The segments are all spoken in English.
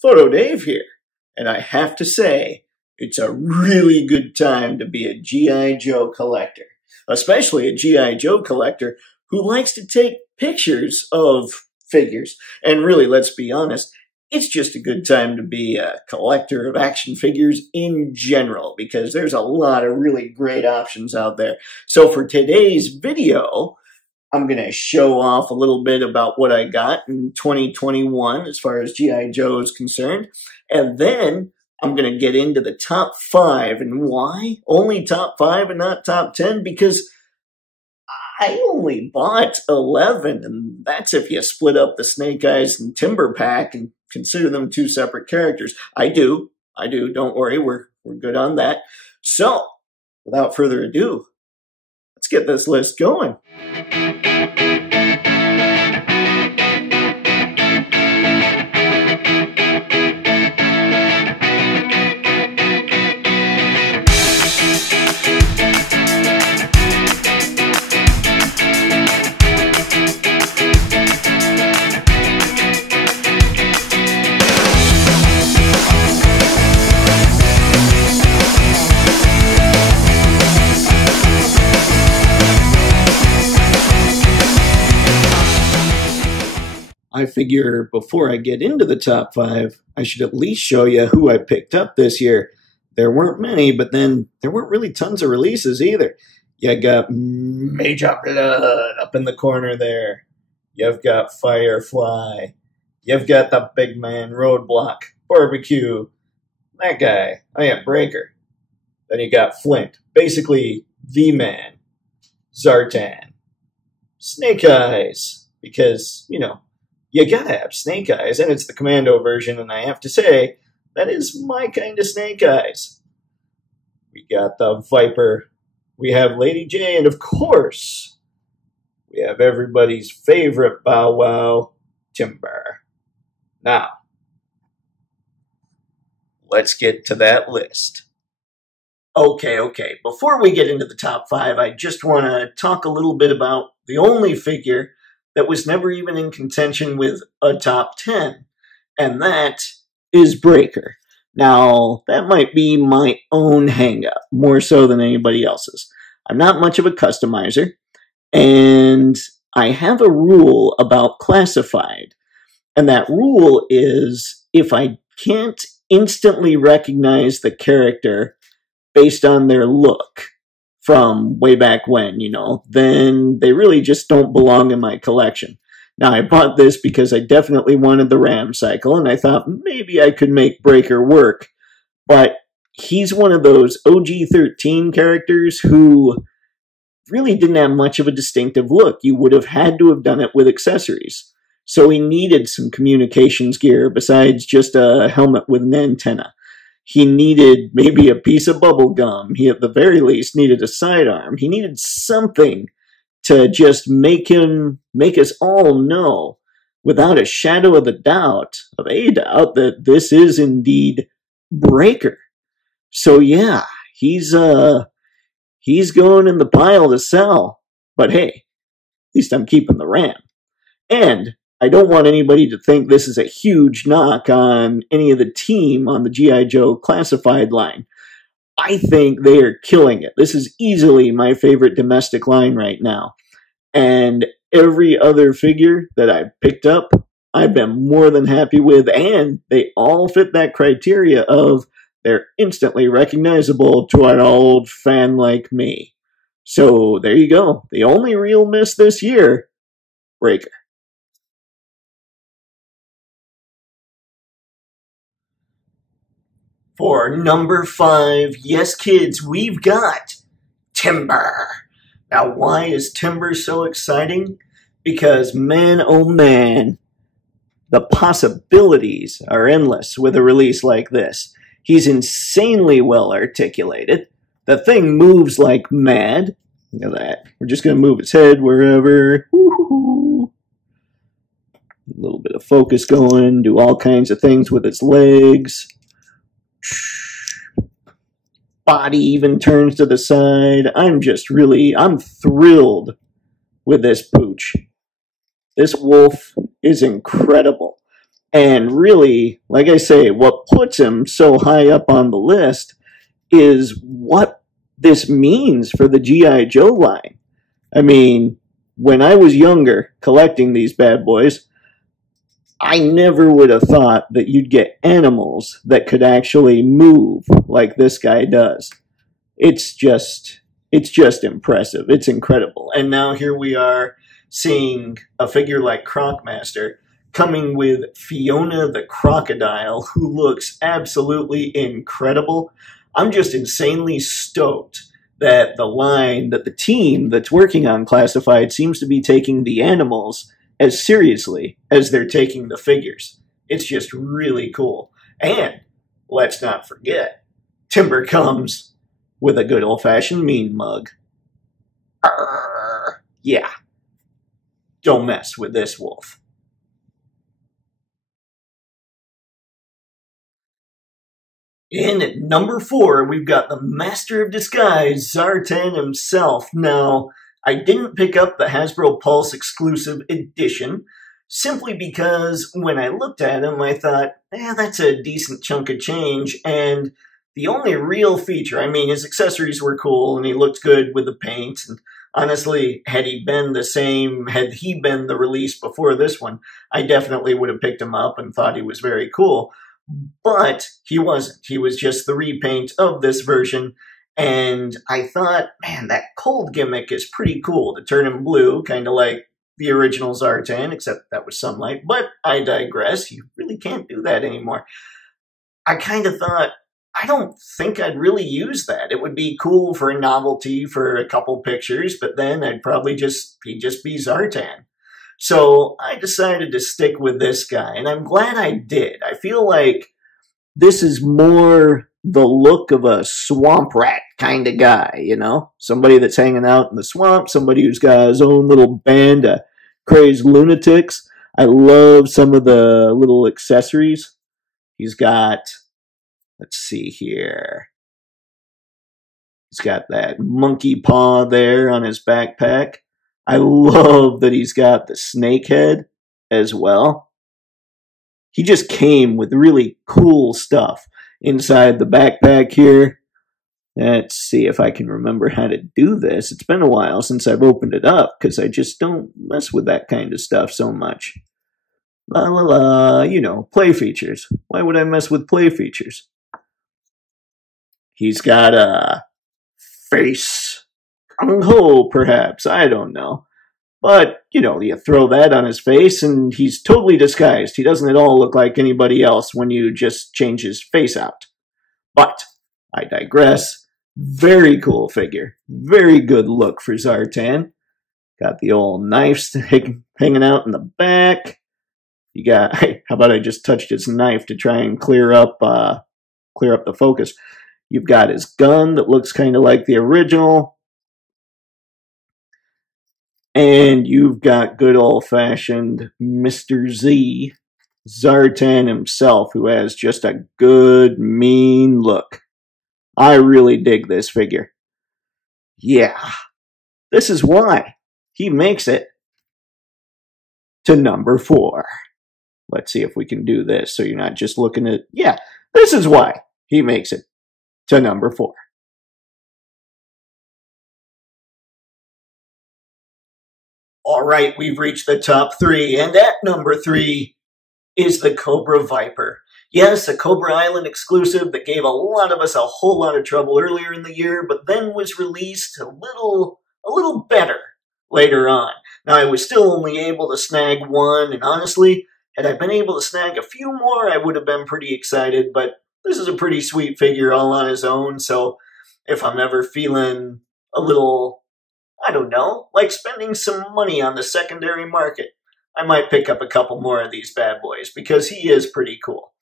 Photo Dave here, and I have to say, it's a really good time to be a G.I. Joe collector, especially a G.I. Joe collector who likes to take pictures of figures. And really, let's be honest, it's just a good time to be a collector of action figures in general, because there's a lot of really great options out there. So for today's video, I'm going to show off a little bit about what I got in 2021 as far as G.I. Joe is concerned. And then I'm going to get into the top 5. And why? Only top 5 and not top 10? Because I only bought 11, and that's if you split up the Snake Eyes and Timber pack and consider them 2 separate characters. I do. Don't worry, we're good on that. So, without further ado, let's get this list going. I figure before I get into the top 5, I should at least show you who I picked up this year. There weren't many, but then there weren't really tons of releases either. You got Major Blood up in the corner there. You've got Firefly. You've got the big man Roadblock, Barbecue. That guy, Breaker. Then you got Flint, basically the man. Zartan. Snake Eyes, because, you know, you gotta have Snake Eyes, and it's the Commando version, and I have to say, that is my kind of Snake Eyes. We got the Viper, we have Lady J, and of course, we have everybody's favorite Bow Wow, Timber. Now, let's get to that list. Okay, before we get into the top 5, I just want to talk a little bit about the only figure that was never even in contention with a top 10, and that is Breaker. Now, that might be my own hang-up, more so than anybody else's. I'm not much of a customizer, and I have a rule about classified, and that rule is if I can't instantly recognize the character based on their look from way back when, you know, then they really just don't belong in my collection. Now, I bought this because I definitely wanted the Ram cycle, and I thought maybe I could make Breaker work, but he's one of those OG-13 characters who really didn't have much of a distinctive look. You would have had to have done it with accessories. So he needed some communications gear besides just a helmet with an antenna. He needed maybe a piece of bubble gum. He, at the very least, needed a sidearm. He needed something to just make us all know, without a shadow of a doubt, that this is indeed Breaker. So yeah, he's going in the pile to sell. But hey, at least I'm keeping the Ram. And I don't want anybody to think this is a huge knock on any of the team on the G.I. Joe classified line. I think they are killing it. This is easily my favorite domestic line right now. And every other figure that I've picked up, I've been more than happy with, and they all fit that criteria of they're instantly recognizable to an old fan like me. So there you go. The only real miss this year, Breaker. For number 5, yes kids, we've got Timber. Now why is Timber so exciting? Because man oh man, the possibilities are endless with a release like this. He's insanely well articulated. The thing moves like mad. Look at that. We're just going to move its head wherever. Woo-hoo-hoo. A little bit of focus going, do all kinds of things with its legs. Body even turns to the side. I'm thrilled with this pooch. This wolf is incredible. And really, like I say, what puts him so high up on the list is what this means for the G.I. Joe line. I mean, when I was younger collecting these bad boys, I never would have thought that you'd get animals that could actually move like this guy does. It's just impressive. It's incredible. And now here we are seeing a figure like Crocmaster coming with Fiona the Crocodile, who looks absolutely incredible. I'm just insanely stoked that the team that's working on Classified seems to be taking the animals as seriously as they're taking the figures. It's just really cool. And let's not forget, Timber comes with a good old-fashioned mean mug. Arrgh. Yeah. Don't mess with this wolf. In at number 4, we've got the Master of Disguise, Zartan himself. Now, I didn't pick up the Hasbro Pulse exclusive edition, simply because when I looked at him, I thought, that's a decent chunk of change, and the only real feature, I mean, his accessories were cool, and he looked good with the paint, and honestly, had he been the release before this one, I definitely would have picked him up and thought he was very cool. But he wasn't. He was just the repaint of this version, and I thought, man, that cold gimmick is pretty cool, to turn him blue, kind of like the original Zartan, except that was sunlight. But I digress. You really can't do that anymore. I kind of thought, I don't think I'd really use that. It would be cool for a novelty for a couple pictures, but then I'd probably he'd just be Zartan. So I decided to stick with this guy, and I'm glad I did. I feel like this is more the look of a swamp rat kind of guy, you know? Somebody that's hanging out in the swamp, somebody who's got his own little band of crazed lunatics. I love some of the little accessories. He's got, let's see here. He's got that monkey paw there on his backpack. I love that he's got the snake head as well. He just came with really cool stuff inside the backpack here. Let's see if I can remember how to do this. It's been a while since I've opened it up because I just don't mess with that kind of stuff so much. La la la, you know, play features. Why would I mess with play features? He's got a face. Gung-ho, perhaps. I don't know. But, you know, you throw that on his face and he's totally disguised. He doesn't at all look like anybody else when you just change his face out. But, I digress. Very cool figure. Very good look for Zartan. Got the old knives hanging out in the back. You got, how about I just touched his knife to try and clear up the focus. You've got his gun that looks kind of like the original. And you've got good old-fashioned Mr. Z, Zartan himself, who has just a good, mean look. I really dig this figure. Yeah, this is why he makes it to number 4. Let's see if we can do this so you're not just looking at... Yeah, this is why he makes it to number 4. All right, we've reached the top 3, and at number 3 is the Cobra Viper. Yes, a Cobra Island exclusive that gave a lot of us a whole lot of trouble earlier in the year, but then was released a little better later on. Now, I was still only able to snag one, and honestly, had I been able to snag a few more, I would have been pretty excited, but this is a pretty sweet figure all on his own, so if I'm ever feeling a little, I don't know, like spending some money on the secondary market, I might pick up a couple more of these bad boys, because he is pretty cool.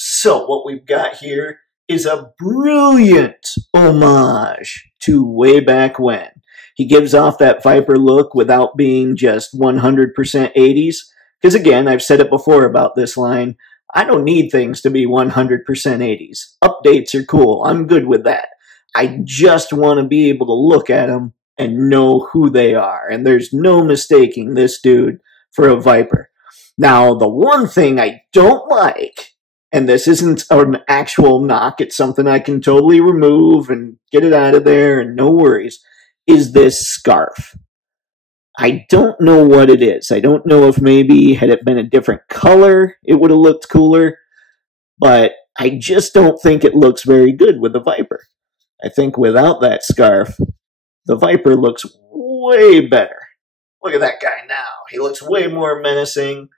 So what we've got here is a brilliant homage to way back when. He gives off that Viper look without being just 100% 80s. Because again, I've said it before about this line, I don't need things to be 100% 80s. Updates are cool. I'm good with that. I just want to be able to look at them and know who they are. And there's no mistaking this dude for a Viper. Now, the one thing I don't like, and this isn't an actual knock, it's something I can totally remove and get it out of there and no worries, is this scarf. I don't know what it is. I don't know if maybe had it been a different color, it would have looked cooler, but I just don't think it looks very good with the Viper. I think without that scarf, the Viper looks way better. Look at that guy now. He looks way more menacing.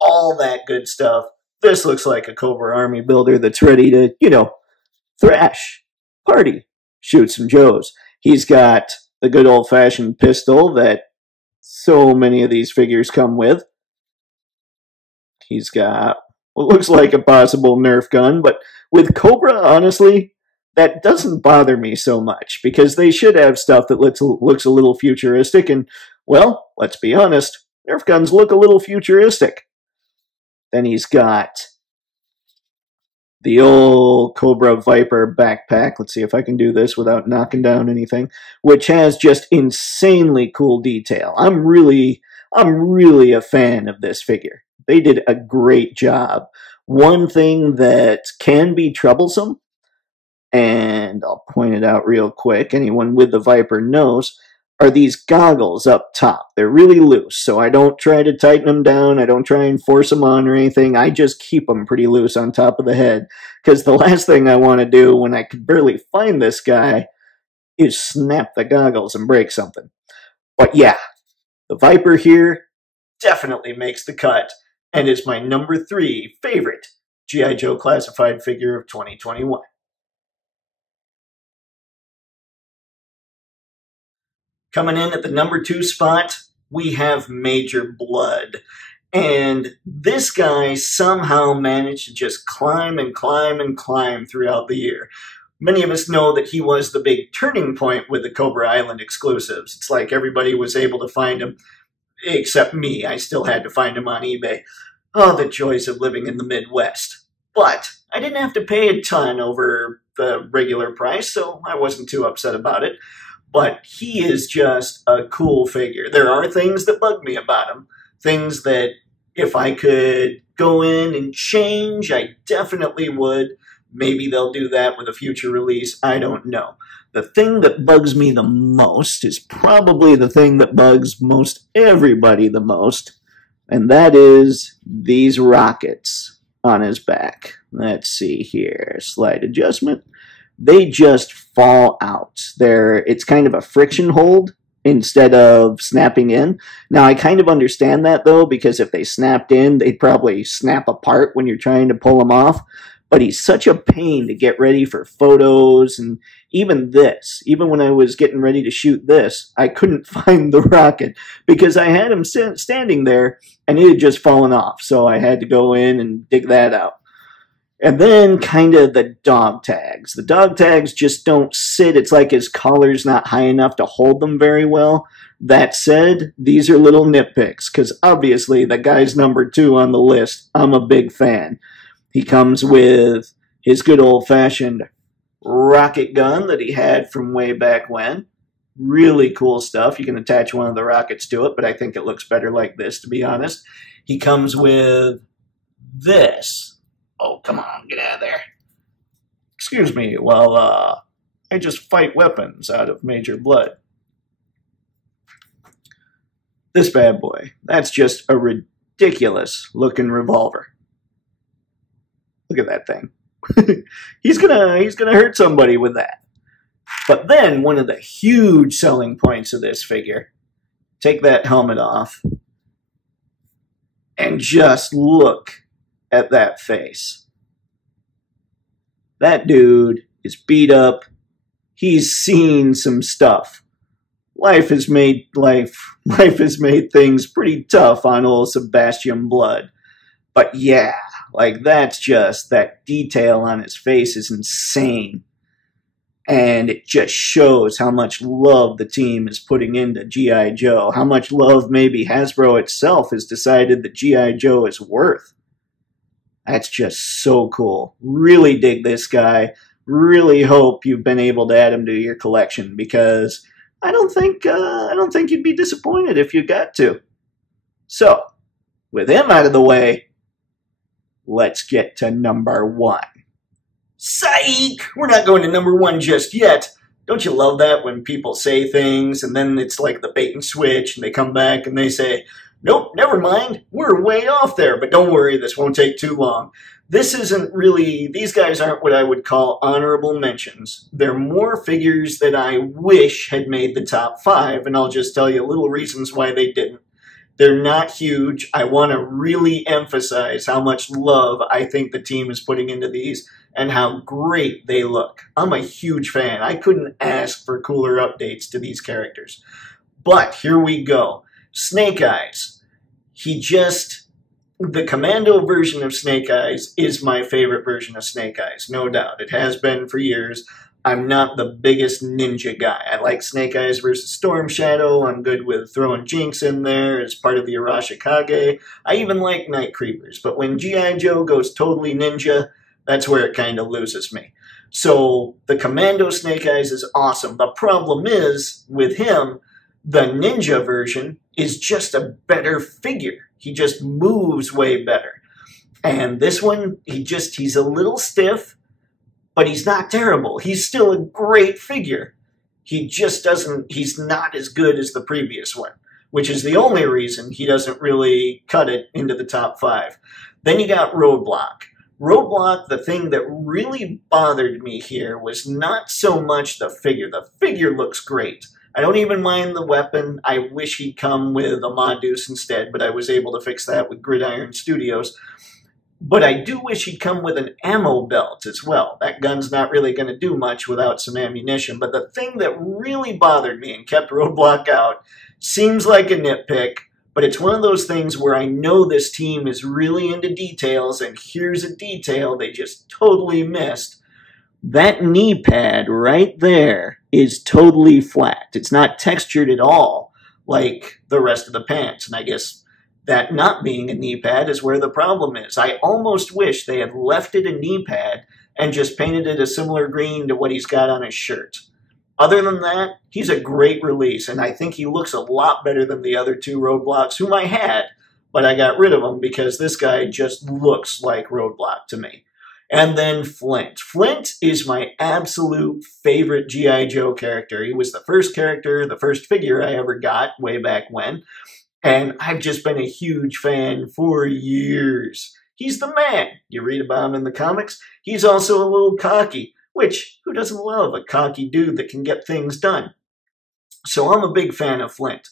All that good stuff. This looks like a Cobra army builder that's ready to, thrash, party, shoot some Joes. He's got the good old-fashioned pistol that so many of these figures come with. He's got what looks like a possible Nerf gun, but with Cobra, honestly, that doesn't bother me so much because they should have stuff that looks a little futuristic, and, well, let's be honest, Nerf guns look a little futuristic. Then he's got the old Cobra Viper backpack. Let's see if I can do this without knocking down anything, which has just insanely cool detail. I'm really a fan of this figure. They did a great job. One thing that can be troublesome, and I'll point it out real quick, anyone with the Viper knows, are these goggles up top. They're really loose, so I don't try to tighten them down. I don't try and force them on or anything. I just keep them pretty loose on top of the head, because the last thing I want to do when I could barely find this guy is snap the goggles and break something. But yeah, the Viper here definitely makes the cut and is my number 3 favorite G.I. Joe classified figure of 2021. Coming in at the number 2 spot, we have Major Blood. And this guy somehow managed to just climb and climb and climb throughout the year. Many of us know that he was the big turning point with the Cobra Island exclusives. It's like everybody was able to find him, except me. I still had to find him on eBay. Oh, the joys of living in the Midwest. But I didn't have to pay a ton over the regular price, so I wasn't too upset about it. But he is just a cool figure. There are things that bug me about him. Things that if I could go in and change, I definitely would. Maybe they'll do that with a future release. I don't know. The thing that bugs me the most is probably the thing that bugs most everybody the most, and that is these rockets on his back. Let's see here. Slight adjustment. They just fall out. It's kind of a friction hold instead of snapping in. Now, I kind of understand that, though, because if they snapped in, they'd probably snap apart when you're trying to pull them off. But he's such a pain to get ready for photos, and even this. Even when I was getting ready to shoot this, I couldn't find the rocket because I had him standing there, and it had just fallen off. So I had to go in and dig that out. And then kind of the dog tags. The dog tags just don't sit. It's like his collar's not high enough to hold them very well. That said, these are little nitpicks, because obviously the guy's number 2 on the list. I'm a big fan. He comes with his good old-fashioned rocket gun that he had from way back when. Really cool stuff. You can attach one of the rockets to it, but I think it looks better like this, to be honest. He comes with this. Oh, come on, get out of there. Excuse me while I just fight weapons out of Major Blood. This bad boy. That's just a ridiculous-looking revolver. Look at that thing. he's gonna hurt somebody with that. But then one of the huge selling points of this figure, take that helmet off and just look at that face. That dude is beat up. He's seen some stuff. Life has made things pretty tough on old Sebastian Blood. But yeah, like that detail on his face is insane. And it just shows how much love the team is putting into G.I. Joe. How much love maybe Hasbro itself has decided that G.I. Joe is worth. That's just so cool. Really dig this guy. Really hope you've been able to add him to your collection, because I don't think you'd be disappointed if you got to. So, with him out of the way, let's get to number 1. Psych! We're not going to number 1 just yet. Don't you love that when people say things and then it's like the bait and switch and they come back and they say, nope, never mind, we're way off there, but don't worry, this won't take too long. This isn't really, these guys aren't what I would call honorable mentions. They're more figures that I wish had made the top 5, and I'll just tell you little reasons why they didn't. They're not huge. I want to really emphasize how much love I think the team is putting into these and how great they look. I'm a huge fan. I couldn't ask for cooler updates to these characters. But here we go. Snake Eyes. The Commando version of Snake Eyes is my favorite version of Snake Eyes, no doubt. It has been for years. I'm not the biggest ninja guy. I like Snake Eyes versus Storm Shadow. I'm good with throwing Jinx in there as part of the Arashikage. I even like Night Creepers. But when G.I. Joe goes totally ninja, that's where it kind of loses me. So the Commando Snake Eyes is awesome. The problem is, with him, the ninja version is just a better figure. He just moves way better. And this one, he's a little stiff, but he's not terrible. He's still a great figure. He's not as good as the previous one, which is the only reason he doesn't really cut it into the top 5. Then you got Roadblock. Roadblock, the thing that really bothered me here was not so much the figure. The figure looks great. I don't even mind the weapon. I wish he'd come with a Modus instead, but I was able to fix that with Gridiron Studios. But I do wish he'd come with an ammo belt as well. That gun's not really going to do much without some ammunition. But the thing that really bothered me and kept Roadblock out seems like a nitpick, but it's one of those things where I know this team is really into details, and here's a detail they just totally missed. That knee pad right there is totally flat. It's not textured at all like the rest of the pants. And I guess that not being a knee pad is where the problem is. I almost wish they had left it a knee pad and just painted it a similar green to what he's got on his shirt. Other than that, he's a great release, and I think he looks a lot better than the other 2 Roadblocks, whom I had, but I got rid of them because this guy just looks like Roadblock to me. And then Flint. Flint is my absolute favorite G.I. Joe character. He was the first character, the first figure I ever got way back when. And I've just been a huge fan for years. He's the man. You read about him in the comics. He's also a little cocky, which, who doesn't love a cocky dude that can get things done? So I'm a big fan of Flint.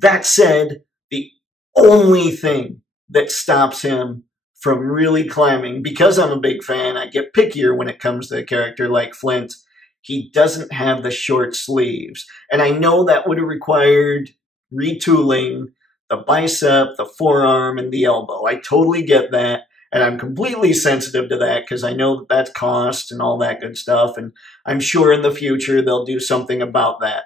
That said, the only thing that stops him from really climbing, because I'm a big fan, I get pickier when it comes to a character like Flint. He doesn't have the short sleeves. And I know that would have required retooling the bicep, the forearm, and the elbow. I totally get that. And I'm completely sensitive to that because I know that that's cost and all that good stuff. And I'm sure in the future they'll do something about that.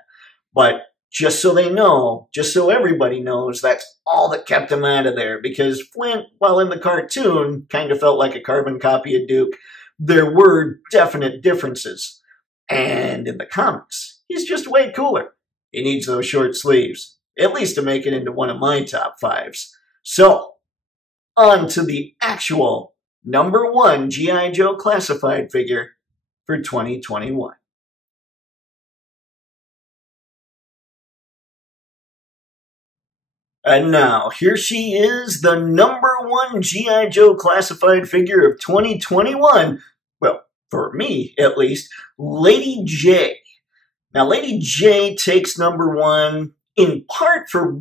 But just so they know, just so everybody knows, that's all that kept him out of there. Because Flint, while in the cartoon, kind of felt like a carbon copy of Duke, there were definite differences. And in the comics, he's just way cooler. He needs those short sleeves, at least to make it into one of my top 5s. So, on to the actual number 1 G.I. Joe classified figure for 2021. And now, here she is, the number 1 G.I. Joe classified figure of 2021. Well, for me, at least, Lady J. Now, Lady J takes number 1 in part for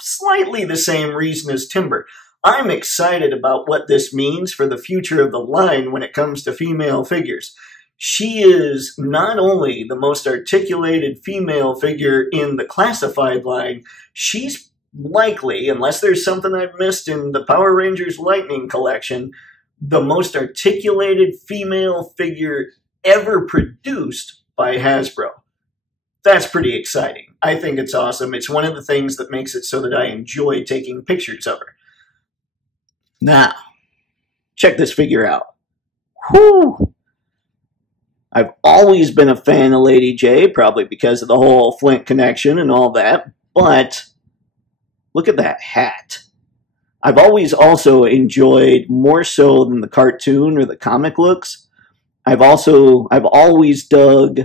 slightly the same reason as Timber. I'm excited about what this means for the future of the line when it comes to female figures. She is not only the most articulated female figure in the classified line, she's likely, unless there's something I've missed in the Power Rangers Lightning collection, the most articulated female figure ever produced by Hasbro. That's pretty exciting. I think it's awesome. It's one of the things that makes it so that I enjoy taking pictures of her. Now, check this figure out. Whew! I've always been a fan of Lady J, probably because of the whole Flint connection and all that, but look at that hat. I've always also enjoyed, more so than the cartoon or the comic looks, I've always dug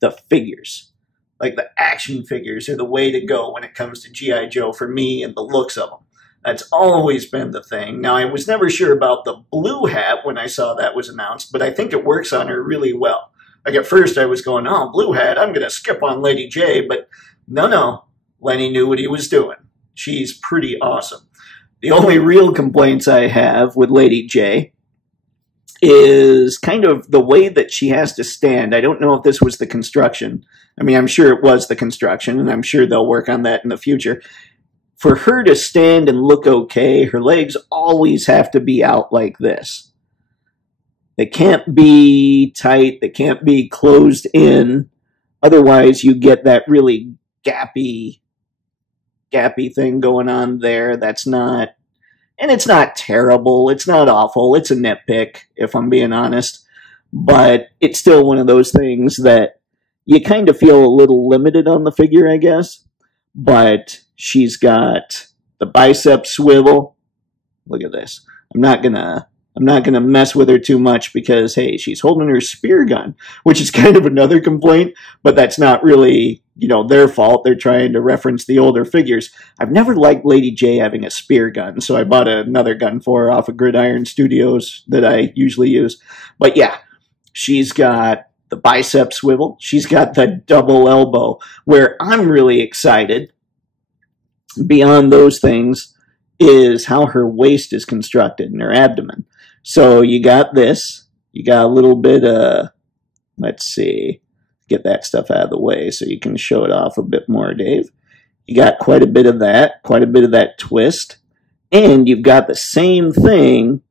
the figures. Like the action figures are the way to go when it comes to G.I. Joe for me and the looks of them. That's always been the thing. Now, I was never sure about the blue hat when I saw that was announced, but I think it works on her really well. Like at first I was going, oh, blue hat, I'm going to skip on Lady J, but no, Lenny knew what he was doing. She's pretty awesome. The only real complaints I have with Lady J is kind of the way that she has to stand. I don't know if this was the construction. I mean, I'm sure it was the construction, and I'm sure they'll work on that in the future. For her to stand and look okay, her legs always have to be out like this. They can't be tight. They can't be closed in. Otherwise, you get that really gappy thing going on there. That's not, and it's not terrible. It's not awful. It's a nitpick, if I'm being honest. But it's still one of those things that you kind of feel a little limited on the figure, I guess. But she's got the bicep swivel. Look at this. I'm not gonna mess with her too much because, hey, she's holding her spear gun, which is kind of another complaint, but that's not really, their fault. They're trying to reference the older figures. I've never liked Lady J having a spear gun, so I bought another gun for her off of Gridiron Studios that I usually use. But yeah, she's got the bicep swivel. She's got the double elbow. Where I'm really excited, beyond those things, is how her waist is constructed and her abdomen. So you got this. You got a little bit of, let's see, get that stuff out of the way so you can show it off a bit more, Dave. You got quite a bit of that twist. And you've got the same thing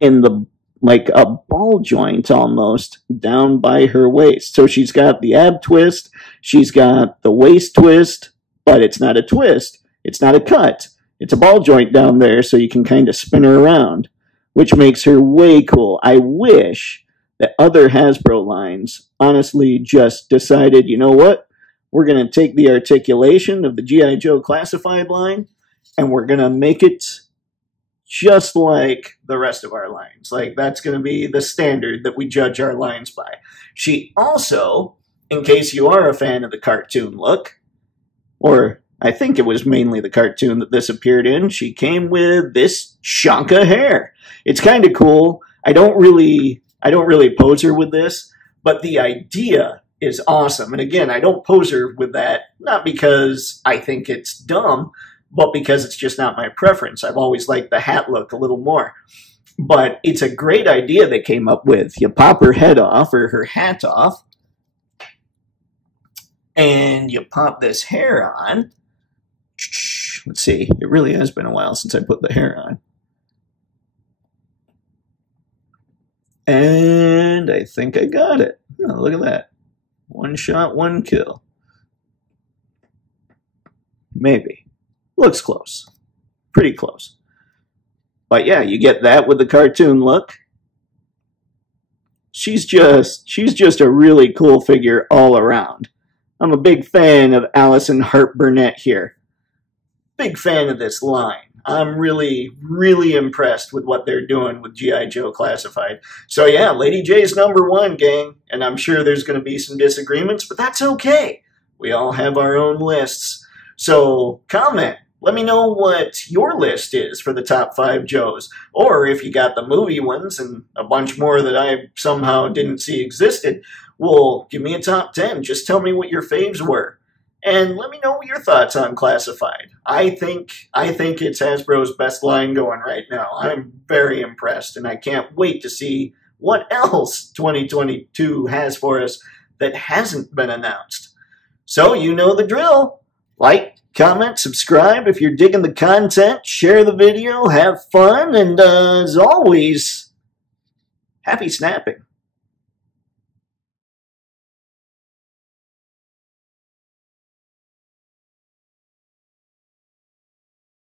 in the, like a ball joint almost, down by her waist. So she's got the ab twist, she's got the waist twist, but it's not a twist, it's not a cut. It's a ball joint down there so you can kind of spin her around, which makes her way cool. I wish that other Hasbro lines honestly just decided, you know what? We're going to take the articulation of the G.I. Joe classified line and we're going to make it just like the rest of our lines. Like, that's going to be the standard that we judge our lines by. She also, in case you are a fan of the cartoon look, or I think it was mainly the cartoon that this appeared in, she came with this chunk of hair. It's kind of cool. I don't really pose her with this, but the idea is awesome. And again, I don't pose her with that, not because I think it's dumb, but because it's just not my preference. I've always liked the hat look a little more. But it's a great idea they came up with. You pop her head off, or her hat off, and you pop this hair on. Let's see, it really has been a while since I put the hair on. And I think I got it. Oh, look at that. One shot, one kill. Maybe. Looks close. Pretty close. But yeah, you get that with the cartoon look. She's just a really cool figure all around. I'm a big fan of Allison Hart Burnett here. Big fan of this line. I'm really, really impressed with what they're doing with G.I. Joe Classified. So yeah, Lady J's #1, gang. And I'm sure there's going to be some disagreements, but that's okay. We all have our own lists. So comment. Let me know what your list is for the top 5 Joes. Or if you got the movie ones and a bunch more that I somehow didn't see existed, well, give me a top 10. Just tell me what your faves were. And let me know your thoughts on Classified. I think it's Hasbro's best line going right now. I'm very impressed, and I can't wait to see what else 2022 has for us that hasn't been announced. So you know the drill. Like, comment, subscribe if you're digging the content, share the video, have fun, and as always, happy snapping.